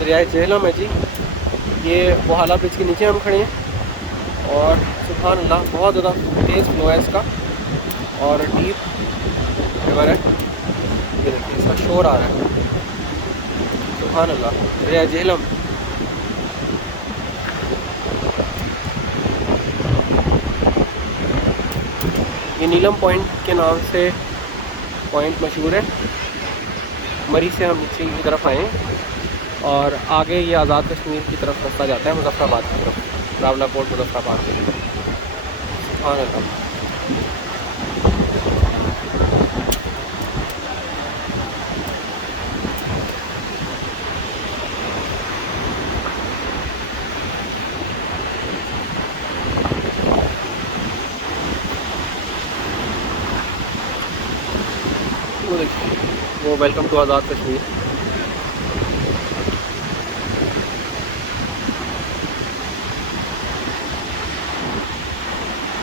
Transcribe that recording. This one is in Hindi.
दरियाए झेलम है जी। ये वहाला ब्रिज के नीचे हम खड़े हैं और सुभान अल्लाह बहुत ज़्यादा तेज़ फ्लो है इसका और डीप रिवर है। ये देखिए इसका शोर आ रहा है, सुभान अल्लाह। दरिया झेलम ये नीलम पॉइंट के नाम से पॉइंट मशहूर है। मरी से हम नीचे की तरफ आए और आगे ये आज़ाद कश्मीर की तरफ रास्ता जाता है, मुजफ्फराबाद की तरफ, रावलाकोट मुजफ्फराबाद के लिए। सुभान अल्लाह। वो देखिए वो वेलकम टू आज़ाद कश्मीर।